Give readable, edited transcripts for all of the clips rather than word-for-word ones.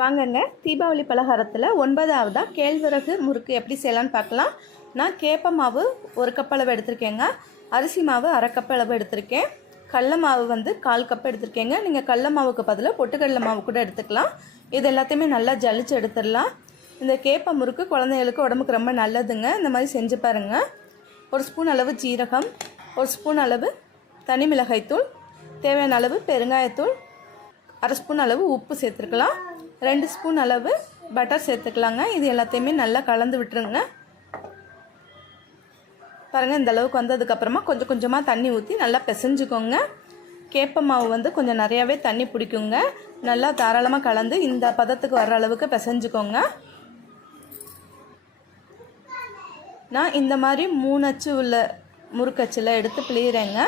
வாங்கங்க, தீபாவளி பலகாரத்தில் 9வதாக கேழ்வரகு முறுக்கு எப்படி செய்யலான்னு பார்க்கலாம். நான் கேப்ப மாவு 1 கப் அளவு எடுத்திருக்கேங்க. அரிசி மாவு 1/2 கப் அளவு எடுத்திருக்கேன். கடல மாவு 1/4 கப் எடுத்திருக்கேங்க. நீங்கள் கடல மாவுக்கு பதிலாக பொட்டுக்கடலை மாவு கூட எடுத்துக்கலாம். இது எல்லாத்தையுமே நல்லா ஜலிச்சு எடுத்துடலாம். இந்த கேப்ப முறுக்கு குழந்தைகளுக்கு உடம்புக்கு ரொம்ப நல்லதுங்க. இந்த மாதிரி செஞ்சு பாருங்கள். 1 ஸ்பூன் அளவு ஜீரகம், 1 ஸ்பூன் அளவு தனி மிளகாய்த்தூள், தேவையான அளவு பெருங்காயத்தூள், 1/2 ஸ்பூன் அளவு உப்பு சேர்த்துருக்கலாம். 2 ஸ்பூன் அளவு பட்டர் சேர்த்துக்கலாங்க. இது எல்லாத்தையுமே நல்லா கலந்து விட்டுருங்க. பாருங்கள், இந்த அளவுக்கு வந்ததுக்கப்புறமா கொஞ்சம் கொஞ்சமாக தண்ணி ஊற்றி நல்லா பிசைஞ்சுக்கோங்க. கேப்ப மாவு கொஞ்சம் நிறையாவே தண்ணி பிடிக்குங்க. நல்லா தாராளமாக கலந்து இந்த பதத்துக்கு வர்ற அளவுக்கு பிசைஞ்சுக்கோங்க. நான் இந்த மாதிரி 3 அச்சு உள்ள முறுக்கச்சில் எடுத்து பிழிகிறேங்க.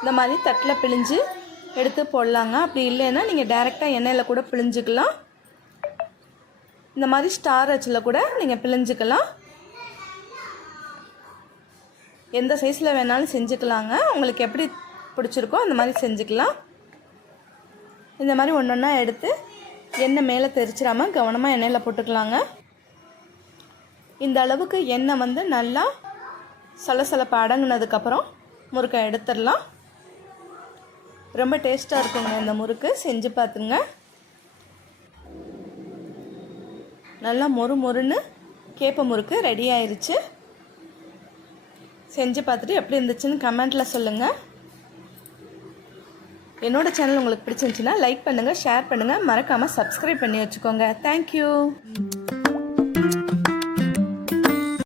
இந்த மாதிரி தட்டில் பிழிஞ்சு எடுத்து போடலாங்க. அப்படி இல்லைன்னா நீங்கள் டைரெக்டாக எண்ணெயில் கூட பிழிஞ்சிக்கலாம். இந்த மாதிரி ஸ்டார் அச்சில் கூட நீங்கள் பிழிஞ்சிக்கலாம். எந்த சைஸில் வேணாலும் செஞ்சுக்கலாங்க. உங்களுக்கு எப்படி பிடிச்சிருக்கோ அந்த மாதிரி செஞ்சுக்கலாம். இந்த மாதிரி ஒன்று ஒன்றா எடுத்து எண்ணெய் மேலே தெரிச்சிடாமல் கவனமாக எண்ணெயில் போட்டுக்கலாங்க. இந்த அளவுக்கு எண்ணெய் நல்லா சலசலப்பு அடங்குனதுக்கப்புறம் முறுக்கை எடுத்துடலாம். ரொம்ப டேஸ்ட்டாக இருக்குங்க இந்த முறுக்கு. செஞ்சு பார்த்துங்க. நல்லா மொறு மொறுன்னு கேப்ப முறுக்கு ரெடி ஆயிடுச்சு. செஞ்சு பார்த்துட்டு எப்படி இருந்துச்சுன்னு கமெண்ட்டில் சொல்லுங்கள். என்னோடய சேனல் உங்களுக்கு பிடிச்சிருந்துச்சுன்னா லைக் பண்ணுங்கள், ஷேர் பண்ணுங்கள், மறக்காமல் சப்ஸ்கிரைப் பண்ணி வச்சுக்கோங்க. தேங்க்யூ.